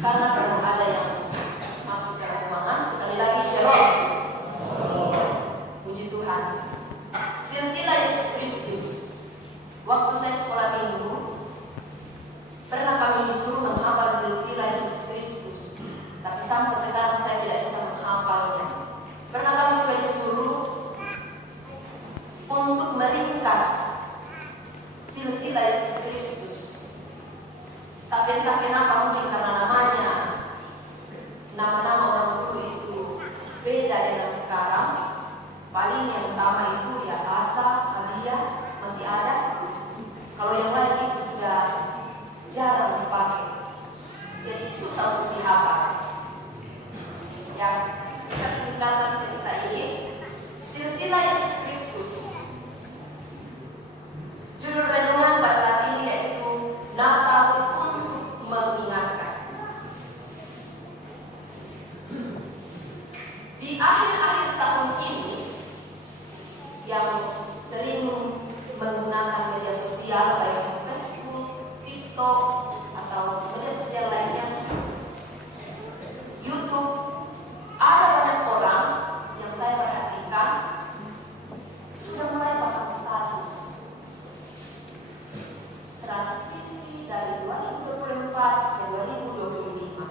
Karena kalau ada yang masuk ke ruangan, sekali lagi shalom. Puji Tuhan. Silsilah Yesus Kristus. Waktu saya sekolah minggu, pernah kami disuruh menghafal silsilah Yesus Kristus. Tapi sampai sekarang saya tidak bisa menghafalnya. Pernah kami juga disuruh untuk meringkas silsilah Yesus Kristus. Tapi entah kenapa, mungkin karena namanya, nama-nama orang dulu itu beda dengan sekarang. Paling yang sama itu ya Asa, Abia masih ada. Kalau yang lain itu sudah jarang dipakai, jadi susah untuk dihafal. Yang kita tinggalkan cerita ini, silsilah Yesus Kristus. Judul renungan pada saat ini yaitu Natal untuk mengingatkan. Di akhir-akhir tahun ini, yang sering menggunakan media sosial baik Facebook, TikTok, atau media sosial lainnya, YouTube, ada banyak orang yang saya perhatikan sudah mulai pasang status transisi dari 2024 ke 2025,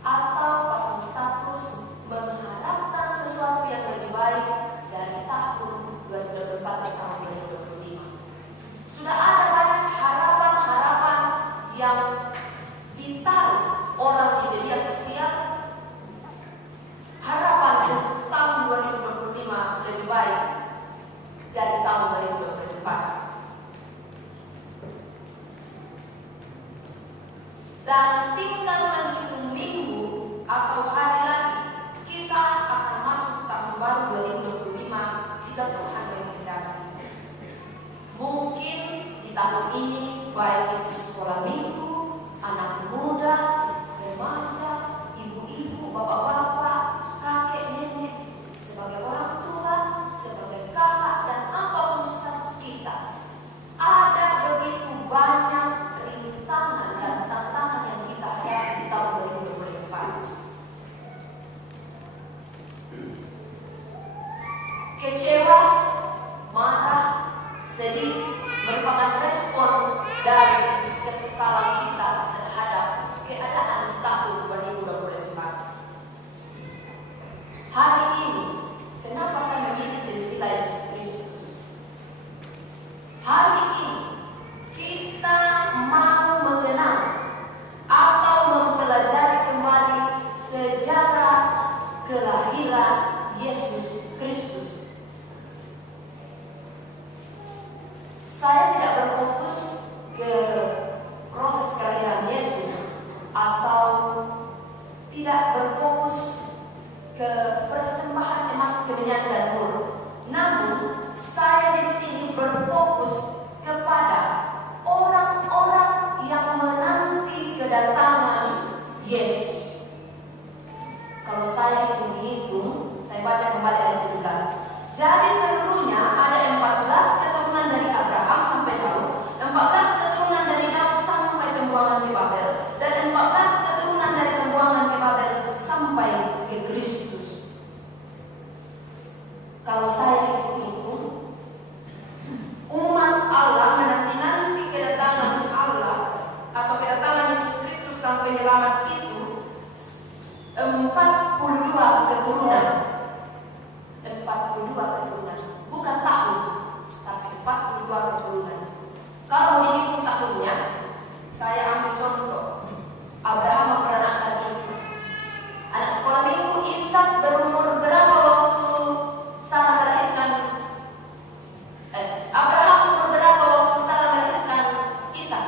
atau pasang status mengharapkan sesuatu yang lebih baik dari tahun 2024 ke tahun 2025. Sudah ada banyak harapan-harapan yang ditaruh orang di media sosial. Harapan untuk tahun 2025 lebih baik dari tahun 2024. Dan tinggal menghitung minggu atau hari lagi, kita akan masuk tahun baru 2025 jika Tuhan mengizinkan. Mungkin di tahun ini, baik itu sekolah minggu, anak muda, remaja, ibu-ibu, bapak-bapak, kakek, nenek, sebagai orang tua, sebagai kakak, dan apapun status kita, ada begitu banyak rintangan dan tantangan yang kita hadapi di tahun 2024. Kecewa, marah, sedih merupakan respon dari kesesalan kita terhadap keadaan di tahun 2024. Hari ini, kenapa saya memilih silsilah Yesus Kristus? Hari ini kita mau mengenal atau mempelajari kembali sejarah kelahiran Yesus Kristus. Saya tidak berfokus ke proses kelahiran Yesus atau tidak berfokus ke persembahan emas, kemenyan, dan mur. Namun saya di sini berfokus kepada orang-orang yang menanti kedatangan Yesus. Kalau saya hitung-hitung, saya baca kembali ayat 17. Jadi seluruhnya ada 14 keturunan dari Abraham sampai Daud, 14 keturunan dari Daud sampai pembuangan ke Babel, dan 14 keturunan dari pembuangan ke Babel sampai ke Kristus. Kalau saya hitung-hitung, umat Allah menanti-nanti kedatangan Allah atau kedatangan Yesus Kristus sampai penyelamat itu 42 keturunan. 42 keturunan, bukan tahun, tapi 42 keturunan. Kalau dihitung tahunnya, saya ambil contoh. Abraham memperanakkan Ishak. Anak sekolah minggu, Ishak berumur berapa waktu Sarah melahirkan? Abraham umur berapa waktu Sarah melahirkan Ishak?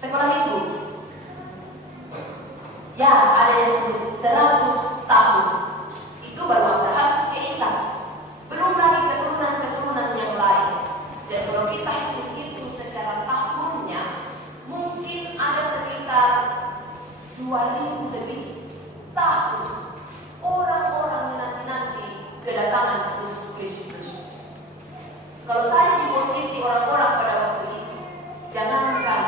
Sekolah minggu. Ya, ada yang sebut 100 tahun. Itu baru Abraham ke Ishak. Belum lagi keturunan-keturunan yang lain. Jadi kalau kita hitung-hitung secara tahunnya, mungkin ada sekitar 2000 lebih tahun orang-orang menanti-nanti kedatangan Yesus Kristus. Kalau saya di posisi orang-orang pada waktu itu, jangankan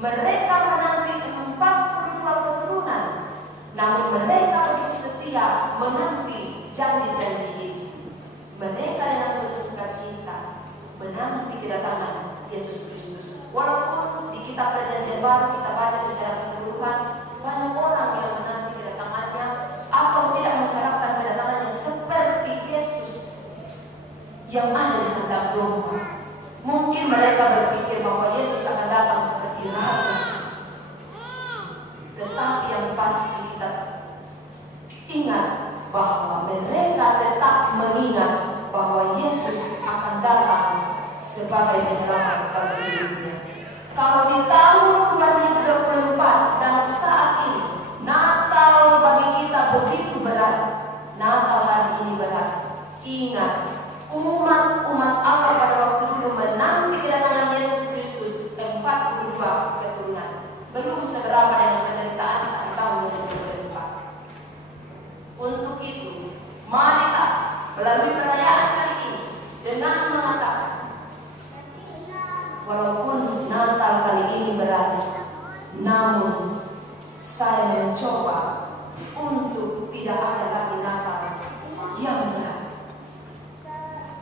Mereka menanti 42 keturunan, namun mereka begitu setia menanti janji-janji itu. Mereka dengan penuh sukacita menanti kedatangan Yesus Kristus. Walaupun di kitab Perjanjian Baru kita baca secara keseluruhan, banyak orang yang menanti kedatangannya atau tidak mengharapkan kedatangannya seperti Yesus yang ada di kandang domba. Mungkin mereka berpikir bahwa Yesus akan datang seperti raja. Tetapi yang pasti kita ingat bahwa mereka tetap mengingat bahwa Yesus akan datang sebagai penyelamat bagi hidupnya. Kalau di tahun 2024 dan saat ini Natal bagi kita begitu berat, Natal hari ini berat. Ingat, umat Allah pada waktu itu menanti kedatangan Yesus Kristus 42 keturunan. Belum seberapa dengan penderitaan di tahun 2024. Untuk itu, marilah melalui perayaan kali ini dengan mengatakan, walaupun Natal kali ini berat, namun saya mencoba untuk tidak ada lagi Natal yang berat.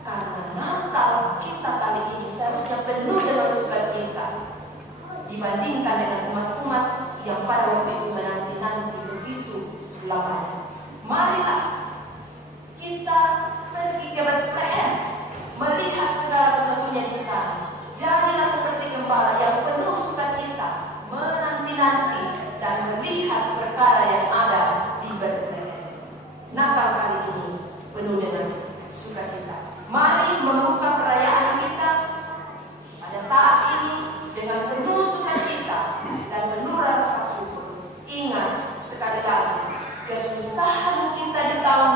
Karena Natal kita kali ini seharusnya penuh dengan sukacita dibandingkan dengan umat-umat yang pada waktu itu menanti-nanti begitu lamanya. Marilah kita pergi ke Betlehem, melihat segala sesuatunya di sana. Jadilah seperti gembala yang penuh sukacita, menanti-nanti dan melihat perkara yang ada di Betlehem. Natal kali ini penuh dengan sukacita. Mari membuka perayaan kita pada saat ini dengan penuh sukacita dan penuh rasa syukur. Ingat sekali lagi, kesusahan kita di tahun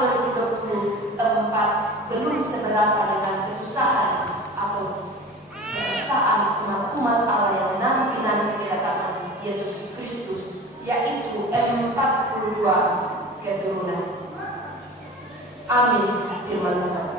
2024 belum seberapa dengan kesusahan atau keresahan umat Allah yang nanti kedatangan Yesus Kristus, yaitu 42 keturunan. Amin. Firman Tuhan.